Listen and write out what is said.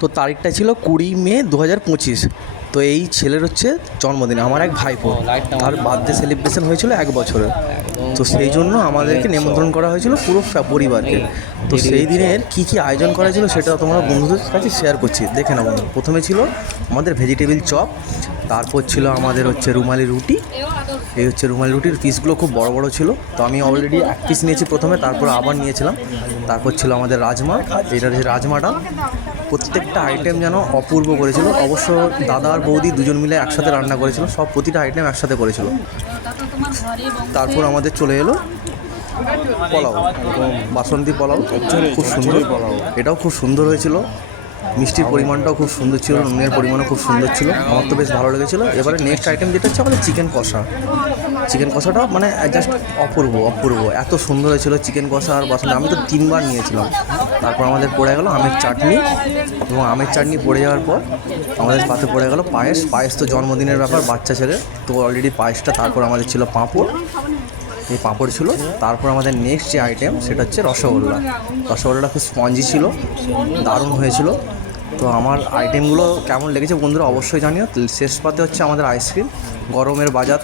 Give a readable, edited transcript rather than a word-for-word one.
তো তারিখটা ছিল 20 মে 2025। তো এই ছেলের হচ্ছে জন্মদিন, আমার এক ভাইপো, তার বার্থডে সেলিব্রেশন হয়েছিল 1 বছরের। তো সেই জন্য আমাদেরকে নিমন্ত্রণ করা হয়েছিল পুরো পরিবারকে। তো সেই দিনের কী কী আয়োজন করা ছিল সেটা তোমরা বন্ধুদের কাছে শেয়ার করছি, দেখে নাও বন্ধু। প্রথমে ছিল আমাদের ভেজিটেবিল চপ, তারপর ছিল আমাদের হচ্ছে রুমালি রুটি। এই হচ্ছে রুমালি রুটির পিসগুলো খুব বড় বড় ছিল, তো আমি অলরেডি এক পিস নিয়েছি প্রথমে, তারপর আবার নিয়েছিলাম। তারপর ছিল আমাদের রাজমা, এটা হচ্ছে রাজমাটা। প্রত্যেকটা আইটেম যেন অপূর্ব করেছিল। অবশ্য দাদা আর বৌদি দুজন মিলে একসাথে রান্না করেছিল, সব প্রতিটা আইটেম একসাথে করেছিল। তারপর আমাদের চলে এলো পোলাও, বাসন্তী পোলাও, খুব সুন্দর। এটাও খুব সুন্দর হয়েছিল, মিষ্টির পরিমাণটাও খুব সুন্দর ছিল, নুনের পরিমাণও খুব সুন্দর ছিল, আমার তো বেশ ভালো লেগেছিলো। এবারে নেক্সট আইটেম যেটা হচ্ছে আমাদের চিকেন কষা। চিকেন কষাটা মানে জাস্ট অপূর্ব অপূর্ব, এত সুন্দর হয়েছিল চিকেন কষা আর বাসন্তী। আমি তো 3বার নিয়েছিলাম। তারপর আমাদের পড়ে গেল আমের চাটনি, এবং আমের চাটনি পড়ে যাওয়ার পর আমাদের পাতে পড়ে গেল পায়েস। পায়েস তো জন্মদিনের ব্যাপার, বাচ্চা ছেলে তো অলরেডি পায়েসটা। তারপর আমাদের ছিল পাঁপড়, এই পাঁপড় ছিল। তারপর আমাদের নেক্সট যে আইটেম সেটা হচ্ছে রসগোল্লা। রসগোল্লাটা খুব স্পঞ্জি ছিল, দারুণ হয়েছিল। তো আমার আইটেমগুলো কেমন লেগেছে বন্ধুরা অবশ্যই জানিও। শেষ পাতে হচ্ছে আমাদের আইসক্রিম, গরমের বাজার।